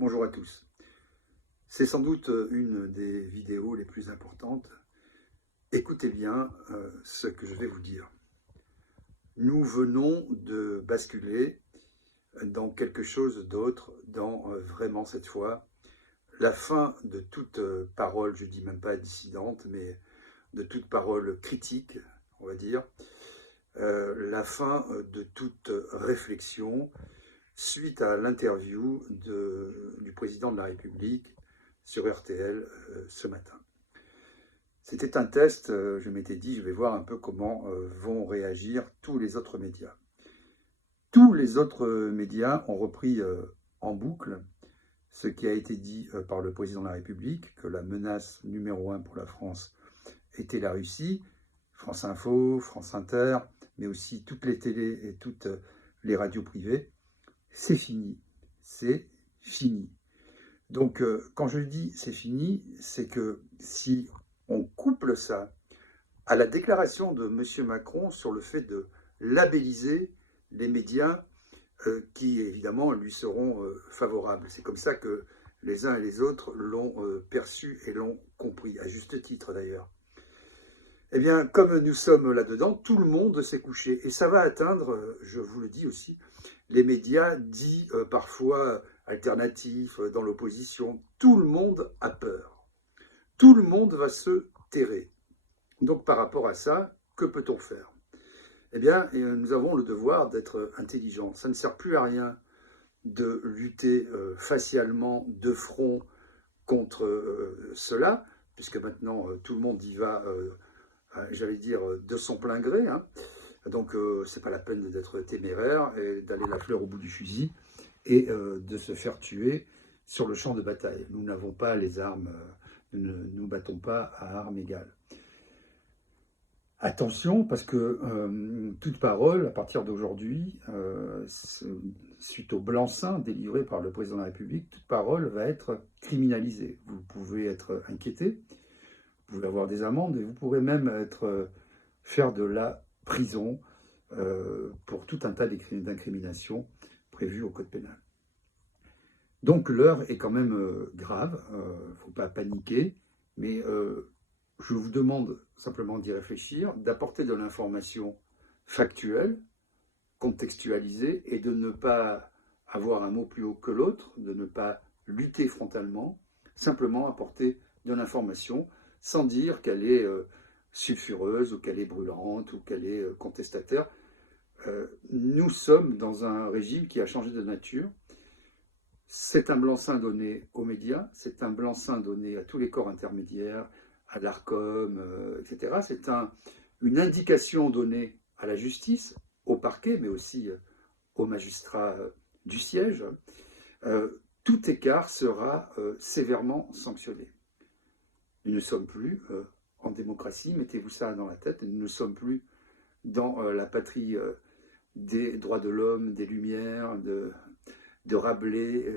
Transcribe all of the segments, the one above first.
Bonjour à tous. C'est sans doute une des vidéos les plus importantes. Écoutez bien ce que je vais vous dire. Nous venons de basculer dans quelque chose d'autre, dans vraiment cette fois la fin de toute parole, je ne dis même pas dissidente, mais de toute parole critique, on va dire, la fin de toute réflexion suite à l'interview du président de la République sur RTL ce matin. C'était un test, je m'étais dit, je vais voir un peu comment vont réagir tous les autres médias. Tous les autres médias ont repris en boucle ce qui a été dit par le président de la République, que la menace numéro 1 pour la France était la Russie. France Info, France Inter, mais aussi toutes les télés et toutes les radios privées. C'est fini, c'est fini. Donc, quand je dis c'est fini, c'est que si on couple ça à la déclaration de M. Macron sur le fait de labelliser les médias qui, évidemment, lui seront favorables. C'est comme ça que les uns et les autres l'ont perçu et l'ont compris, à juste titre d'ailleurs. Eh bien, comme nous sommes là-dedans, tout le monde s'est couché. Et ça va atteindre, je vous le dis aussi, les médias dits parfois alternatifs, dans l'opposition. Tout le monde a peur. Tout le monde va se terrer. Donc par rapport à ça, que peut-on faire? Eh bien, nous avons le devoir d'être intelligents. Ça ne sert plus à rien de lutter facialement, de front, contre cela, puisque maintenant tout le monde y va, j'allais dire, de son plein gré. Hein. Donc, c'est pas la peine d'être téméraire et d'aller la fleur au bout du fusil et de se faire tuer sur le champ de bataille. Nous n'avons pas les armes, nous ne nous battons pas à armes égales. Attention, parce que toute parole, à partir d'aujourd'hui, suite au blanc-seing délivré par le président de la République, toute parole va être criminalisée. Vous pouvez être inquiété, vous pouvez avoir des amendes et vous pourrez même faire de la prison pour tout un tas d'incriminations prévues au Code pénal. Donc l'heure est quand même grave, il ne faut pas paniquer, mais je vous demande simplement d'y réfléchir, d'apporter de l'information factuelle, contextualisée, et de ne pas avoir un mot plus haut que l'autre, de ne pas lutter frontalement, simplement apporter de l'information sans dire qu'elle est sulfureuse ou qu'elle est brûlante ou qu'elle est contestataire. Nous sommes dans un régime qui a changé de nature. C'est un blanc-seing donné aux médias, c'est un blanc-seing donné à tous les corps intermédiaires, à l'ARCOM, etc. C'est une indication donnée à la justice, au parquet, mais aussi aux magistrats du siège. Tout écart sera sévèrement sanctionné. Nous ne sommes plus en démocratie, mettez-vous ça dans la tête, nous ne sommes plus dans la patrie des droits de l'homme, des Lumières, de Rabelais,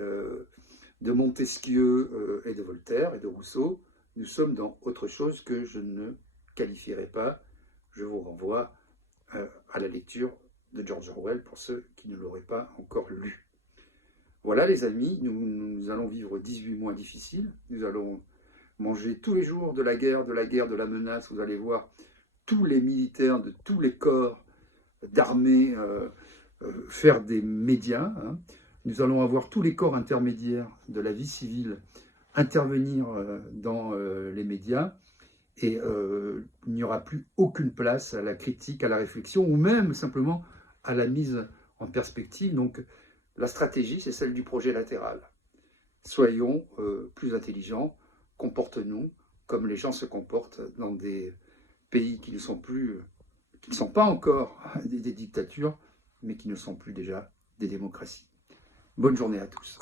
de Montesquieu et de Voltaire et de Rousseau. Nous sommes dans autre chose que je ne qualifierai pas. Je vous renvoie à la lecture de George Orwell pour ceux qui ne l'auraient pas encore lu. Voilà les amis, nous allons vivre 18 mois difficiles. Nous allons manger tous les jours de la guerre, de la menace. Vous allez voir tous les militaires de tous les corps d'armée faire des médias. Hein. Nous allons avoir tous les corps intermédiaires de la vie civile intervenir dans les médias et il n'y aura plus aucune place à la critique, à la réflexion ou même simplement à la mise en perspective. Donc la stratégie, c'est celle du projet latéral. Soyons plus intelligents, comportons-nous comme les gens se comportent dans des pays qui ne sont pas encore des dictatures, mais qui ne sont plus déjà des démocraties. Bonne journée à tous.